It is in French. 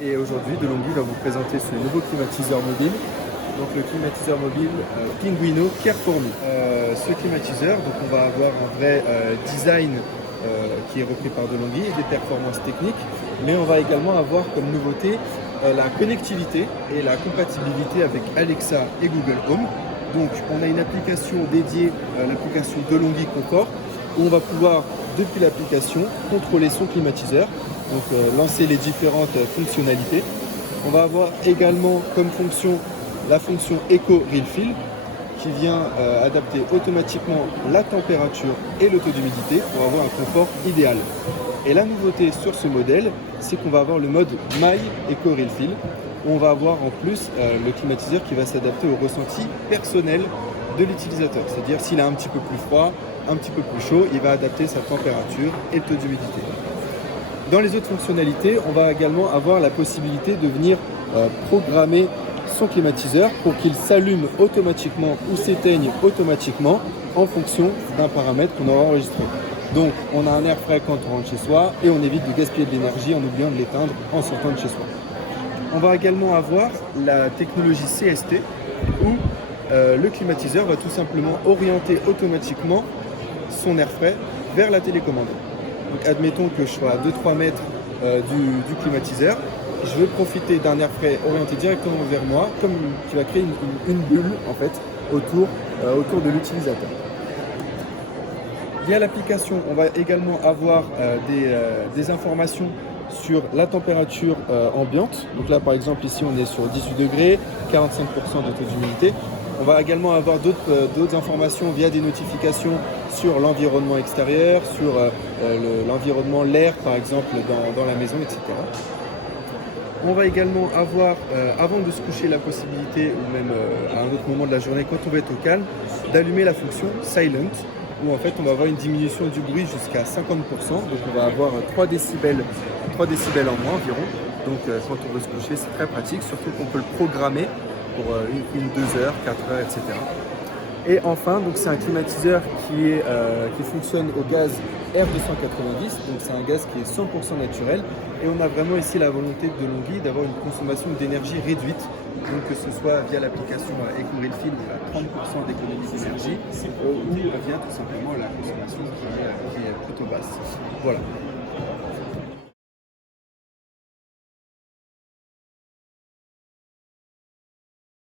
Et aujourd'hui, DeLonghi va vous présenter ce nouveau climatiseur mobile. Donc le climatiseur mobile Pinguino Care4Me. Ce climatiseur, donc on va avoir un vrai design qui est repris par DeLonghi et des performances techniques, mais on va également avoir comme nouveauté la connectivité et la compatibilité avec Alexa et Google Home. Donc on a une application dédiée, l'application DeLonghi Confort, où on va pouvoir depuis l'application contrôler son climatiseur, donc lancer les différentes fonctionnalités. On va avoir également comme fonction la fonction Eco Refill qui vient adapter automatiquement la température et le taux d'humidité pour avoir un confort idéal. Et la nouveauté sur ce modèle, c'est qu'on va avoir le mode My Eco Refill, où on va avoir en plus le climatiseur qui va s'adapter au ressenti personnel de l'utilisateur. C'est-à-dire s'il a un petit peu plus froid, un petit peu plus chaud, il va adapter sa température et le taux d'humidité. Dans les autres fonctionnalités, on va également avoir la possibilité de venir programmer son climatiseur pour qu'il s'allume automatiquement ou s'éteigne automatiquement en fonction d'un paramètre qu'on aura enregistré. Donc on a un air frais quand on rentre chez soi et on évite de gaspiller de l'énergie en oubliant de l'éteindre en sortant de chez soi. On va également avoir la technologie CST où le climatiseur va tout simplement orienter automatiquement son air frais vers la télécommande. Donc admettons que je sois à 2-3 mètres du climatiseur, je veux profiter d'un air frais orienté directement vers moi, comme qui va créer une bulle en fait autour de l'utilisateur. Via l'application, on va également avoir des informations sur la température ambiante. Donc là par exemple ici on est sur 18 degrés, 45% de taux d'humidité. On va également avoir d'autres informations via des notifications sur l'environnement extérieur, sur l'environnement, l'air par exemple dans la maison, etc. On va également avoir, avant de se coucher, la possibilité, ou même à un autre moment de la journée, quand on va être au calme, d'allumer la fonction Silent, où en fait on va avoir une diminution du bruit jusqu'à 50%. Donc on va avoir 3 décibels en moins environ. Donc quand on veut se coucher, c'est très pratique, surtout qu'on peut le programmer pour 2 heures, 4 heures, etc. Et enfin, donc c'est un climatiseur qui fonctionne au gaz R290, donc c'est un gaz qui est 100% naturel. Et on a vraiment ici la volonté de DeLonghi d'avoir une consommation d'énergie réduite, donc que ce soit via l'application Eco Refill, il y a 30% d'économie d'énergie, ou via tout simplement la consommation qui est plutôt basse. Voilà.